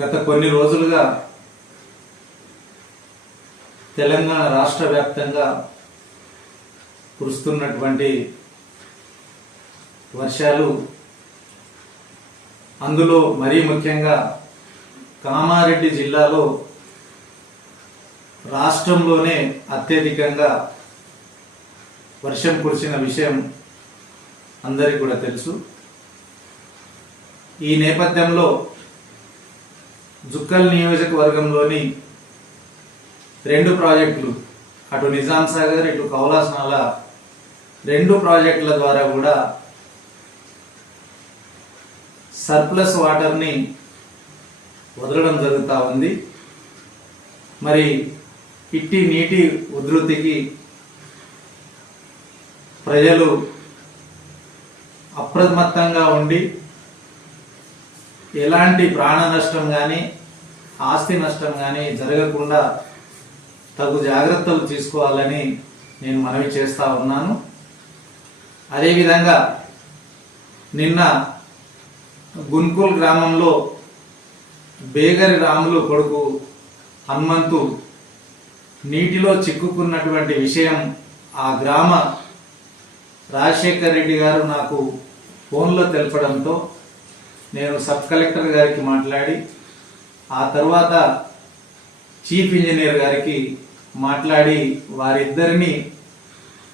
గత కొన్ని రోజులుగా తెలంగాణ రాష్ట్ర వ్యాప్తంగా కురుస్తున్నటువంటి వర్షాలు అందులో మరీ ముఖ్యంగా కామారెడ్డి జిల్లాలో రాష్ట్రంలోనే అత్యధికంగా వర్షం కురిసిన విషయం అందరికీ కూడా తెలుసు. ఈ నేపథ్యంలో జుక్కల్ నియోజకవర్గంలోని రెండు ప్రాజెక్టులు అటు నిజాం సాగర్ ఇటు కౌలాసనాల రెండు ప్రాజెక్టుల ద్వారా కూడా సర్ప్లస్ వాటర్ని వదలడం జరుగుతూ ఉంది. మరి ఇట్టి నీటి ఉధృతికి ప్రజలు అప్రమత్తంగా ఉండి ఎలాంటి ప్రాణ నష్టం కానీ ఆస్తి నష్టం కానీ జరగకుండా తగు జాగ్రత్తలు తీసుకోవాలని నేను మనవి చేస్తా ఉన్నాను. అదేవిధంగా నిన్న గున్కుల్ గ్రామంలో బేగరి రాములు కొడుకు హనుమంతు నీటిలో చిక్కుకున్నటువంటి విషయం ఆ గ్రామ రాజశేఖర్ రెడ్డి గారు నాకు ఫోన్లో తెలపడంతో నేను సబ్ కలెక్టర్ గారికి మాట్లాడి ఆ తర్వాత చీఫ్ ఇంజనీర్ గారికి మాట్లాడి వారిద్దరిని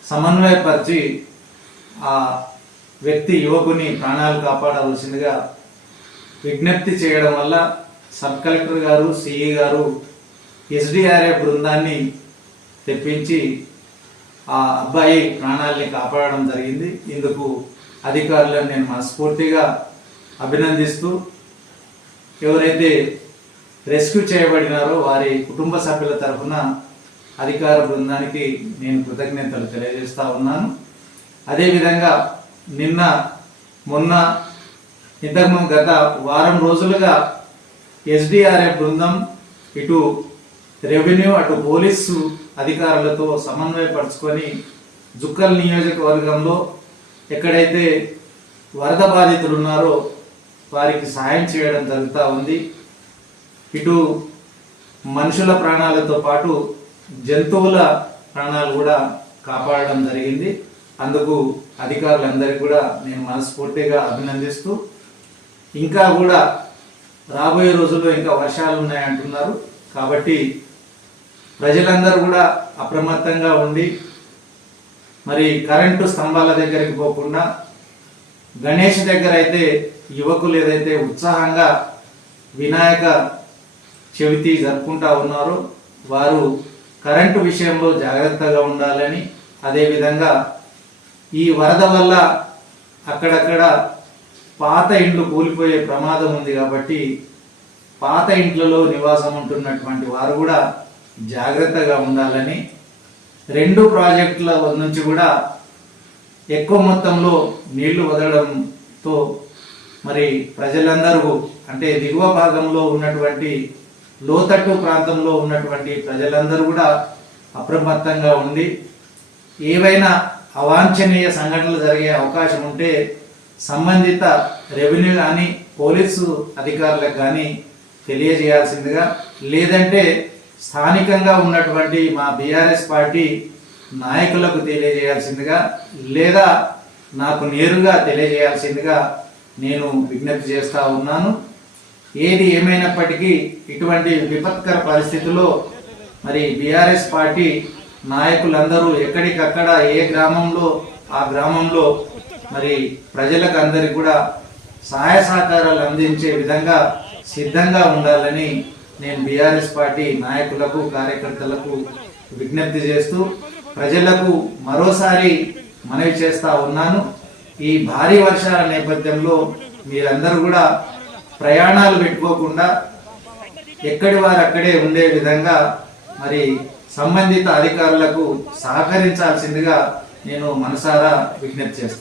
సమన్వయపరిచి ఆ వ్యక్తి యువకుని ప్రాణాలు కాపాడవలసిందిగా విజ్ఞప్తి చేయడం వల్ల సబ్ కలెక్టర్ గారు సిఈ గారు ఎస్డిఆర్ఏ బృందాన్ని తెప్పించి ఆ అబ్బాయి ప్రాణాల్ని కాపాడడం జరిగింది. ఇందుకు అధికారులను నేను మనస్ఫూర్తిగా అభినందిస్తూ ఎవరైతే రెస్క్యూ చేయబడినారో వారి కుటుంబ సభ్యుల తరఫున అధికార బృందానికి నేను కృతజ్ఞతలు తెలియజేస్తా ఉన్నాను. అదేవిధంగా నిన్న మొన్న ఇంతకు గత వారం రోజులుగా ఎస్డిఆర్ఎఫ్ బృందం ఇటు రెవెన్యూ అటు పోలీసు అధికారులతో సమన్వయపరుచుకొని జుక్కల్ నియోజకవర్గంలో ఎక్కడైతే వరద బాధితులు ఉన్నారో వారికి సహాయం చేయడం జరుగుతూ ఉంది. ఇటు మనుషుల ప్రాణాలతో పాటు జంతువుల ప్రాణాలు కూడా కాపాడడం జరిగింది. అందుకు అధికారులందరికీ కూడా నేను మనస్ఫూర్తిగా అభినందిస్తూ ఇంకా కూడా రాబోయే రోజుల్లో ఇంకా వర్షాలు ఉన్నాయంటున్నారు. కాబట్టి ప్రజలందరూ కూడా అప్రమత్తంగా ఉండి మరి కరెంటు స్తంభాల దగ్గరికి పోకుండా గణేష్ దగ్గర అయితే యువకులు ఏదైతే ఉత్సాహంగా వినాయక చవితి జరుపుకుంటా ఉన్నారో వారు కరెంటు విషయంలో జాగ్రత్తగా ఉండాలని అదేవిధంగా ఈ వరద వల్ల అక్కడక్కడ పాత ఇండ్లు కూలిపోయే ప్రమాదం ఉంది కాబట్టి పాత ఇంట్లలో నివాసం ఉంటున్నటువంటి వారు కూడా జాగ్రత్తగా ఉండాలని రెండు ప్రాజెక్టుల నుంచి కూడా ఎక్కువ మొత్తంలో నీళ్ళు వదలడంతో మరి ప్రజలందరూ అంటే దిగువ భాగంలో ఉన్నటువంటి లోతట్టు ప్రాంతంలో ఉన్నటువంటి ప్రజలందరూ కూడా అప్రమత్తంగా ఉండి ఏవైనా అవాంఛనీయ సంఘటనలు జరిగే అవకాశం ఉంటే సంబంధిత రెవెన్యూ కానీ పోలీసు అధికారులకు కానీ తెలియజేయాల్సిందిగా లేదంటే స్థానికంగా ఉన్నటువంటి మా బీఆర్ఎస్ పార్టీ నాయకులకు తెలియజేయాల్సిందిగా లేదా నాకు నేరుగా తెలియజేయాల్సిందిగా నేను విజ్ఞప్తి చేస్తా ఉన్నాను. ఏది ఏమైనప్పటికీ ఇటువంటి విపత్కర పరిస్థితుల్లో మరి బీఆర్ఎస్ పార్టీ నాయకులందరూ ఎక్కడికక్కడ ఏ గ్రామంలో ఆ గ్రామంలో మరి ప్రజలకు అందరికి కూడా సహాయ సహకారాలు అందించే విధంగా సిద్ధంగా ఉండాలని నేను బీఆర్ఎస్ పార్టీ నాయకులకు కార్యకర్తలకు విజ్ఞప్తి చేస్తూ ప్రజలకు మరోసారి మనవి చేస్తా ఉన్నాను. ఈ భారీ వర్షాల నేపథ్యంలో మీరందరూ కూడా ప్రయాణాలు పెట్టుకోకుండా ఎక్కడి వారు అక్కడే ఉండే విధంగా మరి సంబంధిత అధికారులకు సహకరించాల్సిందిగా నేను మనసారా విజ్ఞప్తి చేస్తాను.